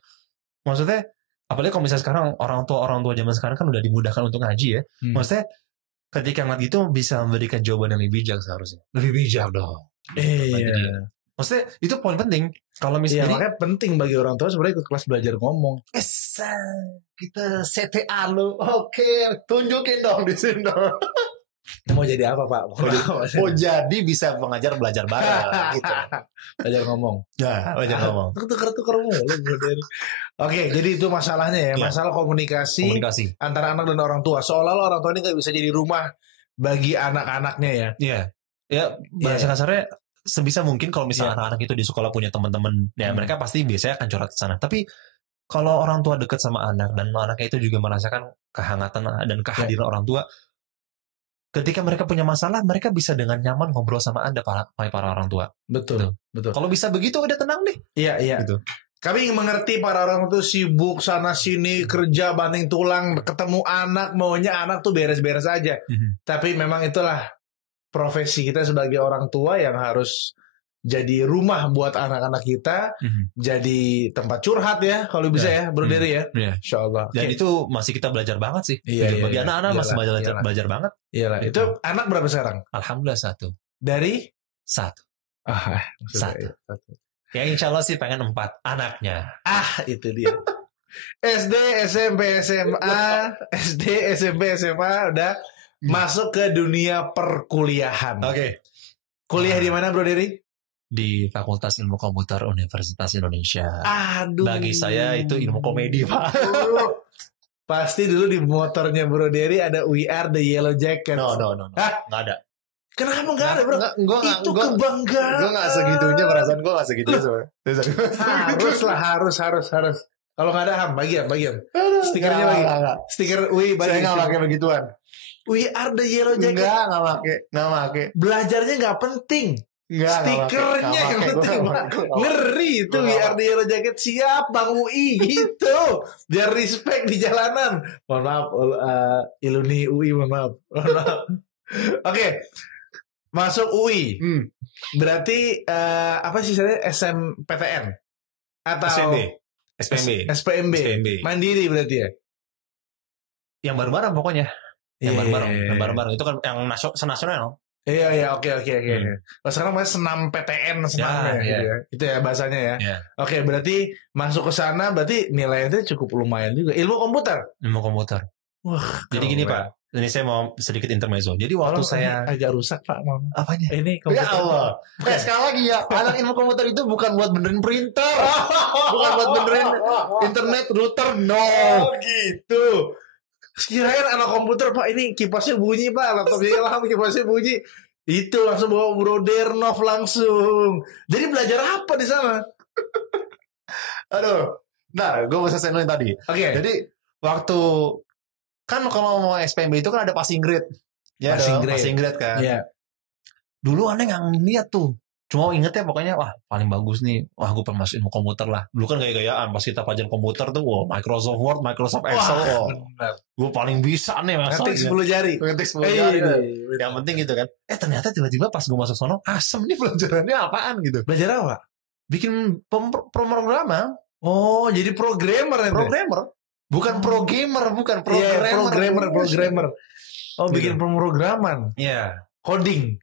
Maksudnya apalagi kalau misalnya sekarang orang tua zaman sekarang kan udah dimudahkan untuk ngaji ya. Maksudnya ketika ngeliat gitu bisa memberikan jawaban yang lebih bijak seharusnya. Lebih bijak dong. Iya. Maksudnya itu poin penting. Kalau misalnya makanya penting bagi orang tua sebenarnya ikut kelas belajar ngomong. Kita CTA lo. Oke, tunjukin dong di sini dong. Mau jadi apa Pak? Mau jadi bisa mengajar belajar bareng gitu. Belajar ngomong. Belajar ngomong. Tuker mulu. Oke, jadi itu masalahnya ya. Masalah komunikasi antara anak dan orang tua. Seolah-olah orang tua ini nggak bisa jadi rumah bagi anak-anaknya ya. Iya. Ya bahasa kasarnya sebisa mungkin kalau misalnya anak-anak itu di sekolah punya teman-teman, ya mereka pasti biasanya akan curhat ke sana. Tapi kalau orang tua dekat sama anak dan anaknya itu juga merasakan kehangatan dan kehadiran orang tua, ketika mereka punya masalah, mereka bisa dengan nyaman ngobrol sama Anda para orang tua. Betul. Kalau bisa begitu udah tenang deh. Iya. Gitu. Kami mengerti para orang itu sibuk sana sini kerja banting tulang, ketemu anak maunya anak tuh beres-beres aja. Tapi memang itulah profesi kita sebagai orang tua yang harus jadi rumah buat anak-anak kita, jadi tempat curhat ya kalau bisa ya, Bro Dery ya. Insya Allah. Dan itu masih kita belajar banget sih. Iya, bagi anak-anak masih belajar banget. Iyalah. Gitu. Itu anak berapa sekarang? Alhamdulillah 1. Dari 1. Satu. Ya insya Allah sih pengen 4 anaknya. Itu dia. SD, SMP, SMA, SD, SMP, SMA udah masuk ke dunia perkuliahan. Oke. Kuliah di mana, Bro Dery? Di Fakultas Ilmu Komputer Universitas Indonesia. Aduh. Bagi saya itu ilmu komedi, Pak. Pasti dulu di motornya Bro Dery ada We Are the Yellow Jackets. No. Hah? Nggak ada. Kenapa nggak ada, Bro? Itu kebanggaan. Gue nggak segitunya, perasaan gue nggak segitunya sebenarnya. Harus. Kalau nggak ada bagian. Stikernya bagi. Stiker We bagi. Saya nggak pakai begituan. We Are the Yellow Jackets. Nggak pakai. Belajarnya nggak penting. Stikernya yang penting. Ngeri itu We Are the Yellow Jacket. Siap Bang UI gitu. Biar respect di jalanan. Mohon maaf Iluni UI, mohon maaf. Oke. Masuk UI. Berarti apa sih sebenarnya SMPTN atau SPMB. Mandiri berarti ya. Yang bareng-bareng pokoknya. Yang bareng-bareng itu kan yang nasional. Iya, oke. Sekarang masih senam PTN gitu ya. Itu ya bahasanya ya. Oke, berarti masuk ke sana berarti nilainya cukup lumayan juga. Ilmu komputer. Wah, jadi gini Pak. Ini saya mau sedikit intermezzo. Jadi waktu saya agak rusak Pak. Apanya? Ini komputer. Ya Allah. Sekali lagi ya, anak ilmu komputer itu bukan buat benerin printer, bukan buat benerin internet router, no. Gitu. Kirain anak komputer Pak, ini kipasnya bunyi Pak, laptopnya ilham kipasnya bunyi. Itu langsung bawa Bro Dernov langsung. Jadi belajar apa di sana? Aduh. Nah, gue mau selesai tadi. Oke. Jadi waktu kan kalau mau SPMB itu kan ada passing grade. Ya, passing grade kan. Iya. Dulu aneh nggak ngeliat tuh. Cuma inget ya pokoknya wah paling bagus nih. Wah gue pengen masuk ilmu komputer lah. Dulu kan gaya-gayaan pas kita pelajaran komputer tuh Microsoft Word, Microsoft Excel. Gue paling bisa nih ngetik 10 jari. Ngetik 10 jari. Yang penting gitu kan. Ternyata tiba-tiba pas gue masuk sono asem nih pelajarannya apaan gitu. Belajar apa? Bikin pemrograman. Oh jadi programmer. Bukan pro gamer, bukan programmer. Oh bikin pemrograman. Iya. Coding.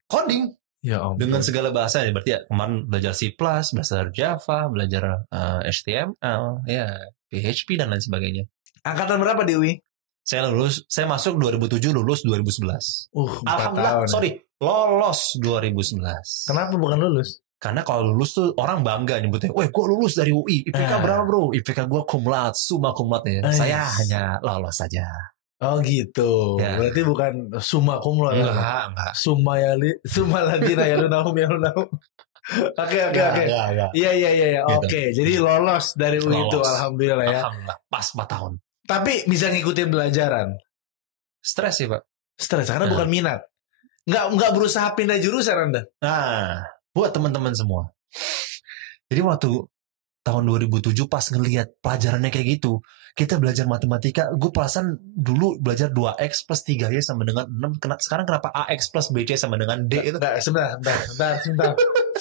Ya dengan segala bahasa ya, berarti ya kemarin belajar C+, belajar Java, belajar HTML, ya PHP dan lain sebagainya. Angkatan berapa di UI? Saya masuk 2007, lulus 2011. Alhamdulillah, lolos 2011. Kenapa bukan lulus? Karena kalau lulus tuh orang bangga nyebutnya, weh gue lulus dari UI, IPK berapa bro? IPK gue cum laude, summa cum laude ya. Saya hanya lolos saja. Oh gitu. Ya. Berarti bukan summa cum laude. Enggak. Summa ladina yalunahum. Oke. Iya. Gitu. Oke, jadi lolos dari UI itu alhamdulillah ya. Alhamdulillah, pas 4 tahun. Tapi bisa ngikutin belajaran. Stres sih, Pak. Stres karena bukan minat. Enggak berusaha pindah jurusan Anda. Nah, buat teman-teman semua. Jadi waktu tahun 2007 pas ngelihat pelajarannya kayak gitu, kita belajar matematika, gue perasaan dulu belajar 2x plus 3y sama dengan 6. Sekarang kenapa ax plus bc sama dengan d itu?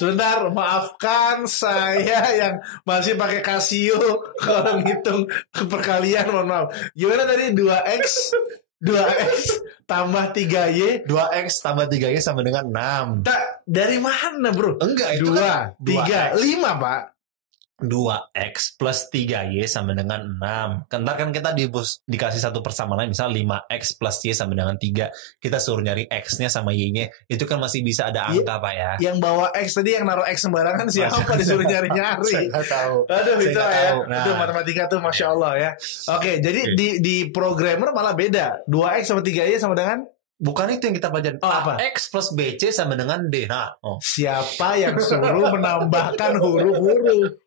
Sebentar, maafkan saya yang masih pakai Casio kalau ngitung perkalian, mohon maaf. Gimana tadi 2x tambah 3y, 2x tambah 3y sama dengan 6. Dari mana, Bro? Enggak, itu 2, 3, 5, Pak. 2x plus 3y sama dengan 6. Ntar kan kita dikasih satu persamaan lain, misal 5x plus y sama dengan 3. Kita suruh nyari x-nya sama y-nya. Itu kan masih bisa ada angka, Pak ya. Yang bawa x tadi, yang naruh x sembarangan siapa disuruh nyari-nyari? Saya nggak tahu. Aduh, itu ya. Nah. Itu matematika tuh Masya Allah ya. Oke, jadi di programmer malah beda. 2x sama 3y sama dengan? Bukan itu yang kita pelajari. Apa? X plus BC sama dengan D. Nah, siapa yang suruh menambahkan huruf-huruf?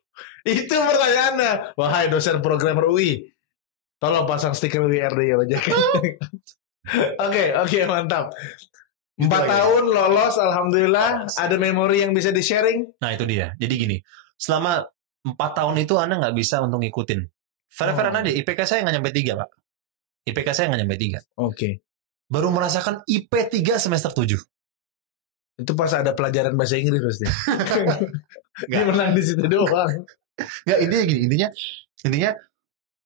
Itu pertanyaannya. Wahai dosen programmer UI, tolong pasang stiker WRD aja. Oke, mantap. 4 tahun lolos, alhamdulillah. Ada memori yang bisa di-sharing? Nah, itu dia. Jadi gini, selama 4 tahun itu Anda nggak bisa untuk ngikutin. Fair-fairan aja, IPK saya nggak nyampe 3, Pak. IPK saya nggak nyampe 3. Oke. Baru merasakan IP 3 semester 7. Itu pas ada pelajaran bahasa Inggris pasti. Dia menang di situ doang. Nggak, intinya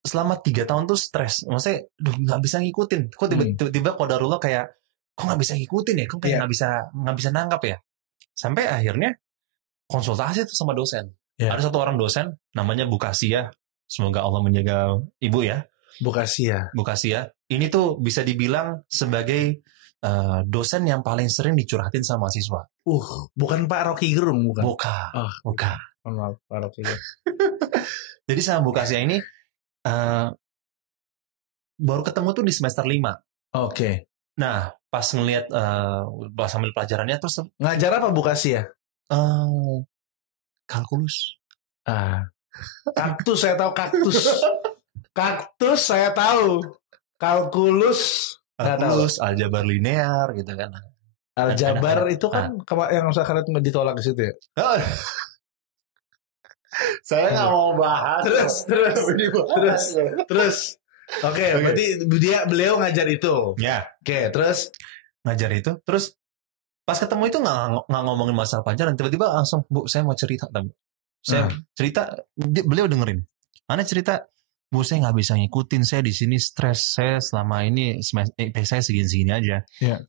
selama 3 tahun tuh stres. Maksudnya, nggak bisa ngikutin. Kok tiba-tiba qadarullah kayak, kok nggak bisa ngikutin ya? Kok kayak nggak bisa nangkap ya? Sampai akhirnya konsultasi tuh sama dosen. Ada satu orang dosen, namanya Bu Kasia. Semoga Allah menjaga ibu ya. Bu Kasia. Ini tuh bisa dibilang sebagai dosen yang paling sering dicurhatin sama mahasiswa. Bukan Pak Rocky Gerung, bukan. Bukan. Maaf, Pak Rocky Gerung. Jadi sama Bu Kasia ini baru ketemu tuh di semester 5. Oke. Nah, pas ngelihat sambil pelajarannya terus ngajar apa Bu Kasia? Kalkulus. Kaktus saya tahu kaktus. Kaktus saya tahu. Kalkulus, aljabar linear gitu kan. Aljabar itu kan yang saya nggak ditolak di situ ya. Saya nggak mau bahas. Terus. Oke, berarti beliau ngajar itu. Ya. Oke, terus ngajar itu. Terus pas ketemu itu nggak ngomongin masalah pelajaran. Tiba-tiba langsung, Bu, saya mau cerita. Saya cerita, beliau dengerin. Mana cerita? Bu, saya nggak bisa ngikutin, saya di sini stres, saya selama ini saya segini-segini aja. Yeah.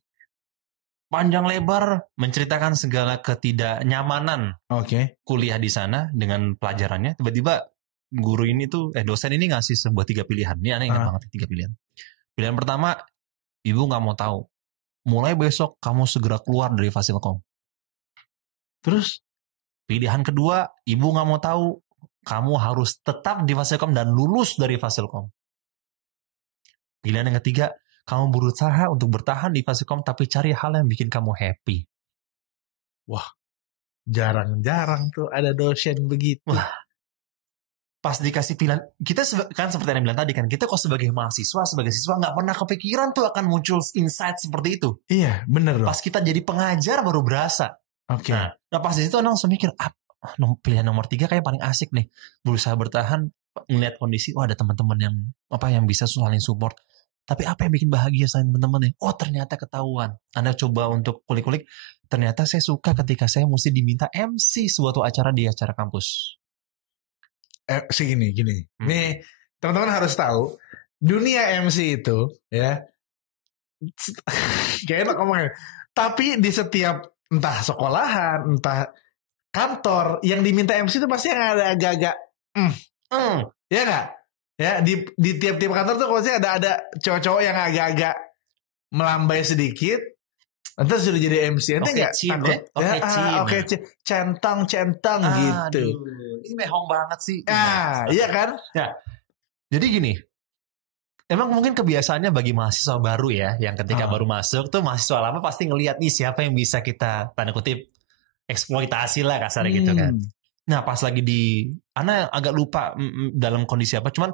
Panjang lebar menceritakan segala ketidaknyamanan kuliah di sana dengan pelajarannya. Tiba-tiba guru ini tuh, dosen ini ngasih sebuah 3 pilihan. Ini aneh banget 3 pilihan. Pilihan pertama, ibu nggak mau tahu. Mulai besok kamu segera keluar dari Fasilkom. Terus pilihan kedua, ibu nggak mau tahu. Kamu harus tetap di Fasilkom dan lulus dari Fasilkom. Pilihan yang ketiga, kamu berusaha untuk bertahan di Fasilkom tapi cari hal yang bikin kamu happy. Wah, jarang-jarang tuh ada dosen begitu. Wah, pas dikasih pilihan, kita kan seperti yang bilang tadi kan, kita kok sebagai mahasiswa, sebagai siswa nggak pernah kepikiran tuh akan muncul insight seperti itu. Iya, bener loh. Pas kita jadi pengajar baru berasa. Oke. Nah pas di situ orang langsung mikir, pilihan nomor 3 kayak paling asik nih, berusaha bertahan, ngeliat kondisi, ada teman-teman yang bisa saling support. Tapi apa yang bikin bahagia selain teman-teman nih? Ternyata ketahuan. Anda coba untuk kulik-kulik, ternyata saya suka ketika saya mesti diminta MC suatu acara di acara kampus. Gini. Nih teman-teman harus tahu, dunia MC itu ya, gak enak ngomongnya. Tapi di setiap entah sekolahan, entah kantor yang diminta MC itu pasti yang ada agak-agak ya nggak ya, di tiap-tiap kantor tuh pasti ada cowok-cowok yang agak-agak melambai sedikit nanti sudah jadi MC nanti nggak takut centang gitu. Ini mehong banget sih. Iya kan ya. Jadi gini, emang mungkin kebiasaannya bagi mahasiswa baru ya, yang ketika baru masuk tuh mahasiswa lama pasti ngelihat nih siapa yang bisa kita tanda kutip eksploitasi lah kasarnya gitu kan. Nah pas lagi Ana agak lupa dalam kondisi apa, cuman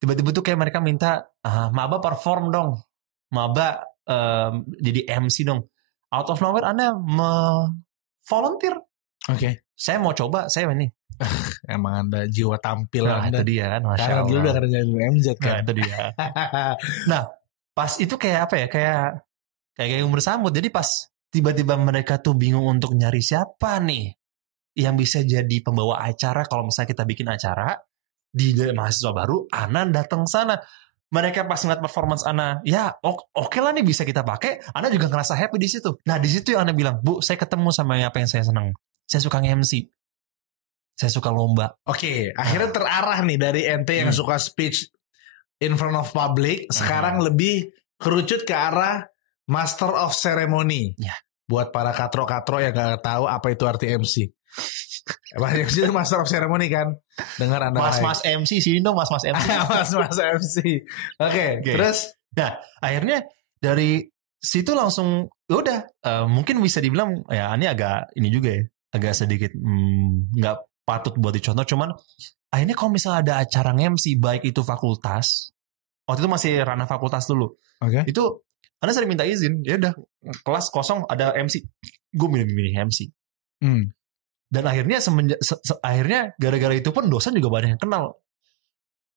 tiba-tiba tuh kayak mereka minta maba perform dong, maba jadi MC dong. Out of nowhere Ana volunteer. Oke. Saya mau coba, saya ini. Emang Anda jiwa tampil Anda. Itu dia kan, Masya Allah. Karena dulu udah kerja di MZ kan. Nah itu dia. Nah pas itu kayak apa ya, kayak umur sambut. Jadi pas tiba-tiba mereka tuh bingung untuk nyari siapa nih yang bisa jadi pembawa acara. Kalau misalnya kita bikin acara di mahasiswa baru, Ana datang sana. Mereka pas ngeliat performance Ana, ya oke lah nih bisa kita pakai. Ana juga ngerasa happy di situ. Nah di situ yang Ana bilang, Bu, saya ketemu sama apa yang saya senang. Saya suka nge-MC. Saya suka lomba. Oke, akhirnya terarah nih dari ente yang suka speech in front of public, sekarang lebih kerucut ke arah Master of Ceremony. Ya. Buat para katro-katro yang gak tahu apa itu arti MC. MC itu Master of Ceremony kan. Dengar Anda. Mas MC sini dong, Mas MC. Mas MC. Oke. Terus nah, akhirnya dari situ langsung udah mungkin bisa dibilang ya ini agak ini juga ya, agak sedikit nggak patut buat dicontoh, cuman akhirnya kalau misalnya ada acara MC baik itu fakultas, waktu itu masih ranah fakultas dulu. Itu Anda sering minta izin, ya udah kelas kosong ada MC, gue milih MC. Dan akhirnya akhirnya gara-gara itu pun dosen juga banyak yang kenal.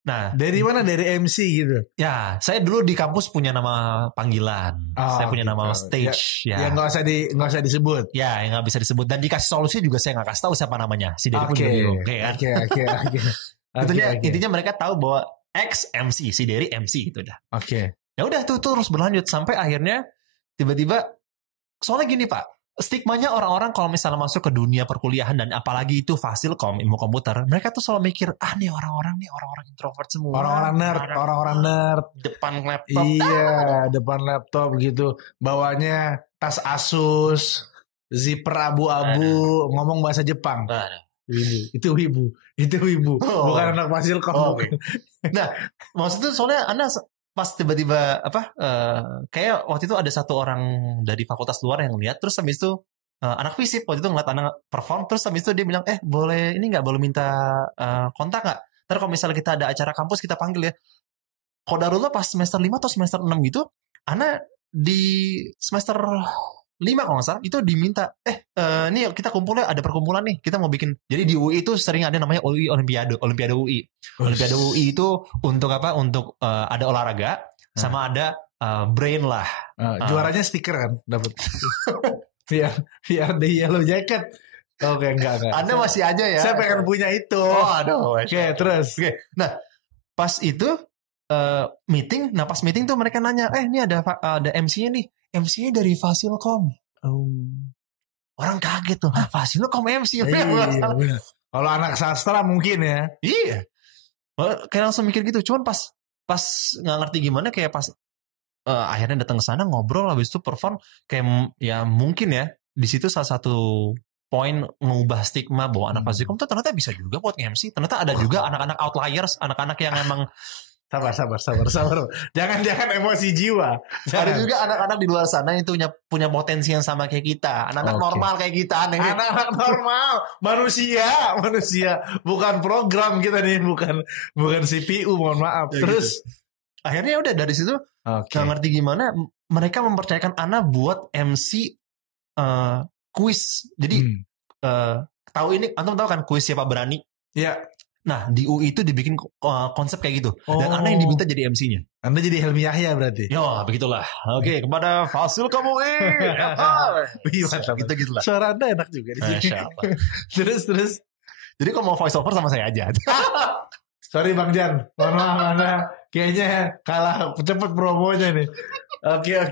Nah, Dari mana? Dari MC gitu. ya saya dulu di kampus punya nama panggilan, saya punya nama stage, Ya nggak usah disebut. Ya, yang nggak bisa disebut dan dikasih solusi juga saya nggak kasih tahu siapa namanya. Si Derry pun juga bingung, kan? Intinya mereka tahu bahwa X MC, si Derry MC gitu dah. Oke. Ya udah tuh terus berlanjut sampai akhirnya tiba-tiba soalnya gini Pak, stigmanya orang-orang kalau misalnya masuk ke dunia perkuliahan dan apalagi itu Fasilkom ilmu komputer, mereka tuh selalu mikir nih orang-orang introvert semua, Orang-orang nerd depan laptop. Iya, depan laptop gitu. Bawanya tas Asus, zipper abu-abu, ngomong bahasa Jepang. Itu wibu. Bukan anak Fasilkom. Okay. Nah, maksudnya soalnya Anda pas tiba-tiba kayak waktu itu ada satu orang dari fakultas luar yang lihat, terus habis itu anak fisip waktu itu ngeliat anak perform, terus habis itu dia bilang boleh minta kontak nggak? Ntar kalau misalnya kita ada acara kampus kita panggil ya. Qadarullah pas semester 5 atau semester 6 gitu, anak di semester 5 kalau nggak salah itu diminta nih kita kumpulnya, ada perkumpulan nih, kita mau bikin. Jadi di UI itu sering ada namanya UI Olimpiade UI. Olimpiade UI itu untuk apa? Untuk ada olahraga sama ada brain lah. Juaranya stiker kan dapat. biar the yellow jacket. Oke, enggak. Anda masih aja ya. Saya pengen punya itu. Oh, aduh. Oke, terus. Nah, pas itu meeting, pas meeting tuh mereka nanya, ini ada MC-nya nih. MC-nya dari Fasilkom. Orang kaget tuh. Fasilkom MC. Iya, benar. Kalau anak sastra mungkin ya. Iya. Kayak langsung mikir gitu. Cuman pas nggak ngerti gimana, kayak pas akhirnya datang ke sana ngobrol, habis itu perform, kayak ya mungkin ya di situ salah satu poin ngubah stigma bahwa anak Fasilkom tuh ternyata bisa juga buat MC. Ternyata ada juga anak-anak outliers, anak-anak yang emang Sabar. Jangan emosi jiwa. Ada juga anak-anak di luar sana yang punya potensi yang sama kayak kita. Anak-anak normal kayak kita. Anak-anak normal. Manusia. Bukan program kita nih. Bukan CPU, mohon maaf. Ya, terus gitu. Akhirnya udah dari situ gak ngerti gimana mereka mempercayakan Ana buat MC kuis. Jadi tahu ini, antum tahu kan kuis siapa berani? Ya. Nah di UI itu dibikin konsep kayak gitu. Dan Ana yang diminta jadi MC-nya. Anda jadi Helmi Yahya berarti. Ya begitulah. Oke, kepada Fasilkom UI. Gitu-gitulah. Suara Anda enak juga di sini. Terus. Jadi kalau mau voice over sama saya aja. Sorry Bang Jan. Mohon maaf Anda kayaknya kalah cepet promonya nih. Oke,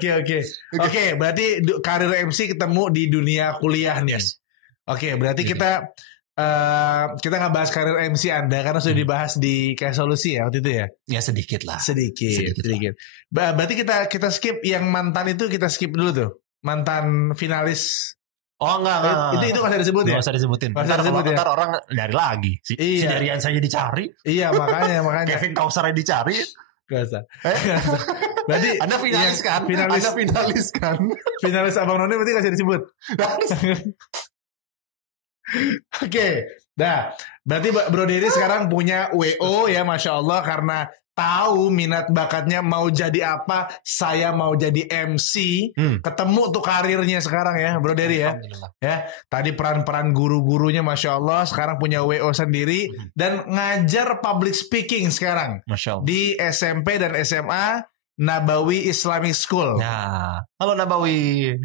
berarti karir MC ketemu di dunia kuliah nih. Oke, berarti kita nggak bahas karir MC Anda karena sudah dibahas di kayak solusi ya waktu itu ya. Ya sedikit lah. Sedikit. Berarti kita skip yang mantan itu, kita skip dulu tuh. Mantan finalis. Oh enggak. Itu nggak usah disebut ya. Nggak usah disebutin. Ntar orang nyari lagi. Si Darian saya dicari. Iya makanya. Kevin Kausar dicari. Gak usah. Berarti Anda finalis kan? Anda finalis kan? Finalis Abang None berarti nggak usah disebut. Oke, nah berarti Bro Derry sekarang punya WO ya, Masya Allah, karena tahu minat bakatnya mau jadi apa, saya mau jadi MC, ketemu tuh karirnya sekarang ya Bro Derry ya. Ya, tadi peran-peran guru-gurunya Masya Allah, sekarang punya WO sendiri dan ngajar public speaking sekarang. Masya Allah. Di SMP dan SMA Nabawi Islamic School. Ya, halo Nabawi.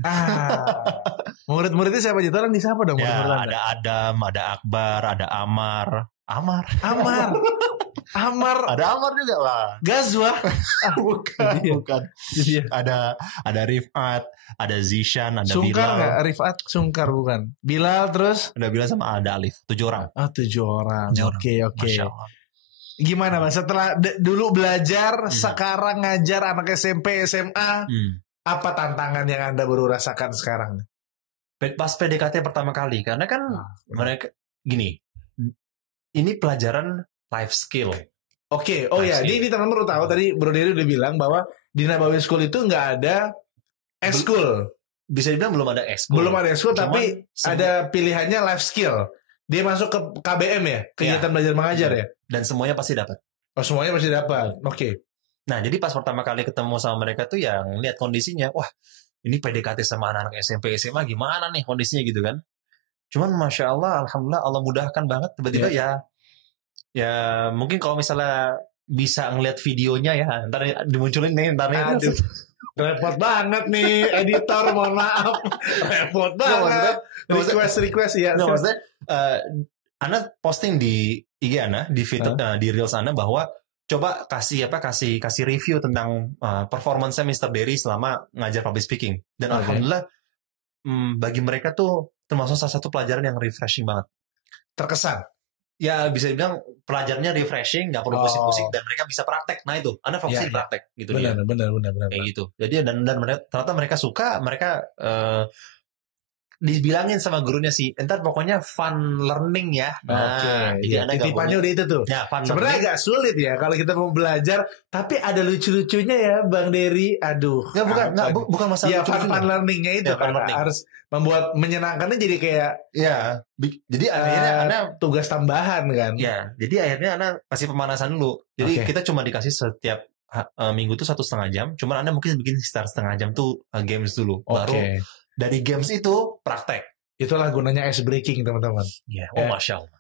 Murid-muridnya siapa aja? Tolong disapa dong. Ya, ada Adam, ada Akbar, ada Amar. Ada Amar juga lah. Gazwa. Bukan. Ada Rifat, ada Zishan, ada Sungkar Bilal. nggak? Rifat Sungkar bukan. Bilal terus? Ada Bilal sama ada Alif. 7 orang. 7 orang. Oke. Masya Allah. Gimana Mas? Setelah dulu belajar, sekarang ngajar anak SMP, SMA, apa tantangan yang Anda baru rasakan sekarang? Pas PDKT pertama kali, karena kan mereka gini, ini pelajaran life skill. Oke, ini teman-teman perlu tahu tadi Bro Derry udah bilang bahwa di Nabawi School itu nggak ada ekskul. Bisa dibilang belum ada ekskul. Belum ada ekskul, tapi ada pilihannya life skill. Dia masuk ke KBM ya, kegiatan belajar mengajar ya. Dan semuanya pasti dapat. Oh, semuanya pasti dapat. Oke. Nah, jadi pas pertama kali ketemu sama mereka tuh yang lihat kondisinya, wah, ini PDKT sama anak-anak SMP SMA gimana nih kondisinya gitu kan. Cuman Masya Allah, Alhamdulillah Allah mudahkan banget. Tiba-tiba ya mungkin kalau misalnya bisa ngeliat videonya ya. Ntar dimunculin nih, ntar nih. Aduh, repot banget nih editor, mohon maaf. Repot banget. Request ya. Nggak, maksudnya Ana posting di IG Ana, di feed, di Reels Ana bahwa coba kasih review tentang performance-nya Mr. Derry selama ngajar public speaking. Dan alhamdulillah bagi mereka tuh termasuk salah satu pelajaran yang refreshing banget. Terkesan. Ya bisa dibilang pelajarannya refreshing, nggak perlu pusing-pusing, dan mereka bisa praktek. Nah itu, Anda fokusnya di praktek gitu. Benar. Kayak gitu. Jadi dan ternyata mereka suka, mereka dibilangin sama gurunya sih, entar pokoknya fun learning ya. Nah, titipannya udah itu tuh. Ya, sebenarnya agak sulit ya kalau kita mau belajar, tapi ada lucu-lucunya ya, Bang Derry. Aduh. Bukan masalah fun learningnya itu kan harus membuat menyenangkannya jadi kayak jadi akhirnya Anda tugas tambahan kan. Ya, jadi akhirnya Anda kasih pemanasan dulu. Jadi kita cuma dikasih setiap minggu tuh 1,5 jam. Cuman Anda mungkin bikin sekitar setengah jam tuh games dulu. Baru dari games itu praktek. Itulah gunanya ice breaking, teman-teman. Ya, Masya Allah.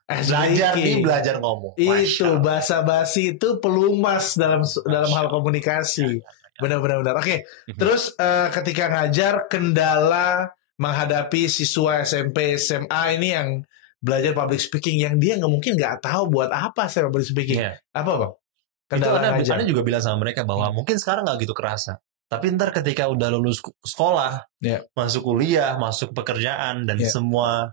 Belajar ngomong. Itu bahasa basi itu pelumas dalam hal komunikasi. Benar. Oke. Terus ketika ngajar, kendala menghadapi siswa SMP, SMA ini yang belajar public speaking yang dia mungkin nggak tahu buat apa saya public speaking. Apa Bang? Kendala Anda juga bilang sama mereka bahwa mungkin sekarang nggak gitu kerasa. Tapi ntar ketika udah lulus sekolah, masuk kuliah, masuk pekerjaan, dan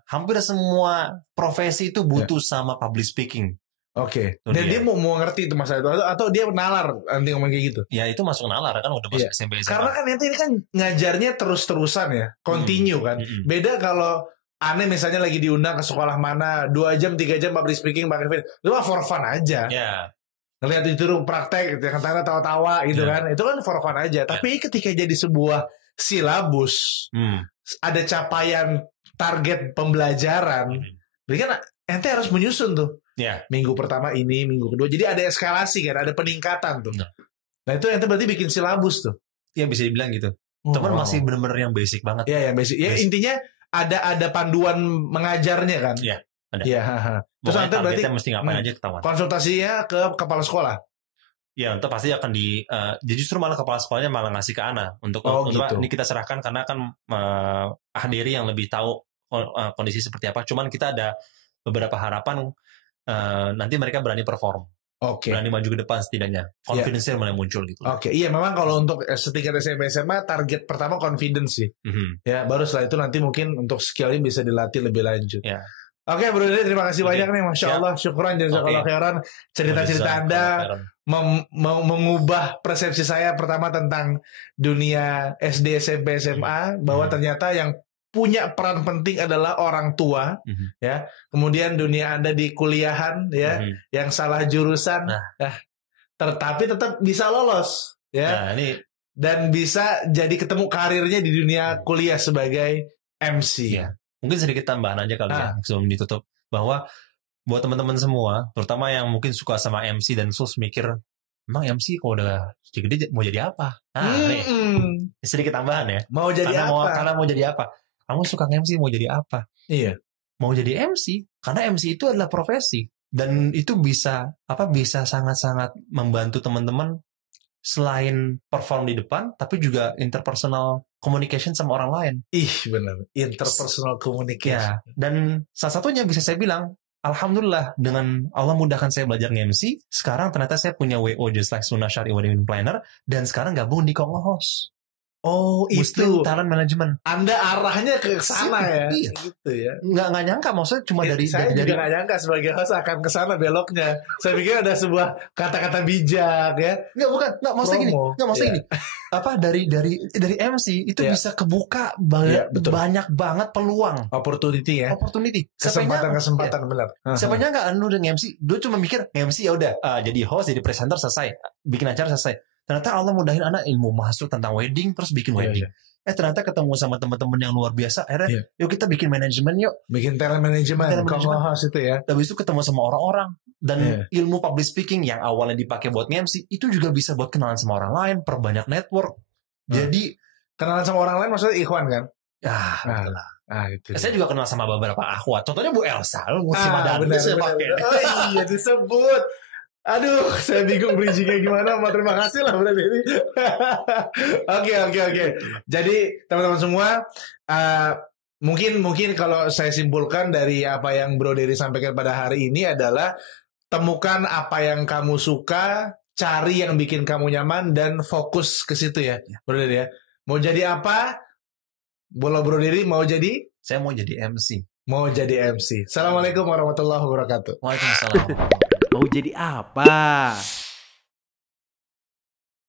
hampir semua profesi itu butuh sama public speaking. Oke. Dan dia mau ngerti itu masalah itu atau dia nalar nanti ngomong kayak gitu. Ya itu masuk nalar kan udah masuk SMP. Karena kan ini kan ngajarnya terus-terusan ya, continue kan. Beda kalau aneh misalnya lagi diundang ke sekolah mana 2 jam 3 jam public speaking pakai video. Itu mah for fun aja. Ngelihat itu praktek gitu, kata-kata tawa-tawa gitu kan. Itu kan for fun aja. Tapi ketika jadi sebuah silabus, ada capaian target pembelajaran, berarti kan ente harus menyusun tuh. Minggu pertama ini, minggu kedua. Jadi ada eskalasi kan, ada peningkatan tuh. Nah itu ente berarti bikin silabus tuh. Ya bisa dibilang gitu. Cuman masih benar-benar yang basic banget. Iya, yang basic. Ya intinya ada panduan mengajarnya kan. Iya, ada. Iya, terus nanti berarti mesti ngapain aja ketahuan. Konsultasinya ke kepala sekolah. Ya, itu pasti akan jadi justru malah kepala sekolahnya malah ngasih ke Ana untuk gitu. Ini kita serahkan karena kan Derry yang lebih tahu kondisi seperti apa. Cuman kita ada beberapa harapan nanti mereka berani perform. Berani maju ke depan setidaknya. Confidence-nya mulai muncul gitu. Iya memang kalau untuk setingkat SMP SMA target pertama confidence sih. Ya, baru setelah itu nanti mungkin untuk skill-nya bisa dilatih lebih lanjut. Oke, Bro Derry, terima kasih banyak nih, Masya Allah, syukuran jazakallahu khairan. Cerita-cerita Anda mengubah persepsi saya pertama tentang dunia SD, SMP, SMA, bahwa ternyata yang punya peran penting adalah orang tua, ya. Kemudian dunia Anda di kuliahan, ya, yang salah jurusan, tapi tetap bisa lolos, ya. Dan bisa jadi ketemu karirnya di dunia kuliah sebagai MC. Mungkin sedikit tambahan aja kali ya sebelum ditutup, bahwa buat teman-teman semua, terutama yang mungkin suka sama MC dan terus mikir, emang MC kalau udah gede mau jadi apa? Sedikit tambahan ya. Mau jadi apa? Karena mau jadi apa? Kamu suka MC mau jadi apa? Iya. Mau jadi MC, karena MC itu adalah profesi dan itu bisa sangat-sangat membantu teman-teman selain perform di depan, tapi juga interpersonal communication sama orang lain. Benar. Interpersonal communication. Dan salah satunya bisa saya bilang, alhamdulillah dengan Allah mudahkan saya belajar MC. Sekarang ternyata saya punya WO just like Sunnah Syar'i Wedding Planner, dan sekarang gabung di Konglohos. Muslim Talent Management. Anda arahnya ke sana ya? Gitu ya. Nggak nyangka, maksudnya cuma saya juga nggak nyangka sebagai host akan ke sana beloknya. Saya pikir ada sebuah kata-kata bijak ya. Nggak maksudnya gini. Apa dari MC itu bisa kebuka banyak banget peluang. Opportunity. Kesempatan benar. Siapa nyangka Anda udah MC, dia cuma mikir MC ya udah jadi host, jadi presenter selesai, bikin acara selesai. Ternyata Allah mudahin anak ilmu masuk tentang wedding, terus bikin wedding. Ternyata ketemu sama teman-teman yang luar biasa. Akhirnya yuk kita bikin manajemen yuk. Bikin talent management. Konglohos itu ya. Habis itu ketemu sama orang-orang. Dan ilmu public speaking yang awalnya dipakai buat MC, itu juga bisa buat kenalan sama orang lain, perbanyak network. Jadi kenalan sama orang lain maksudnya ikhwan kan? Itu. Saya juga kenal sama beberapa akhwat. Contohnya Bu Elsa. Lu mesti madani saya pakai. Iya disebut. Aduh, saya bingung bridging-nya gimana. Mau terima kasih lah berarti ini. Oke. Jadi teman-teman semua, mungkin kalau saya simpulkan dari apa yang Bro Dery sampaikan pada hari ini adalah temukan apa yang kamu suka, cari yang bikin kamu nyaman dan fokus ke situ ya, Bro Dery ya. Mau jadi apa? Bola Bro Dery mau jadi? Saya mau jadi MC. Mau jadi MC. Assalamualaikum warahmatullahi wabarakatuh. Waalaikumsalam. Mau jadi apa?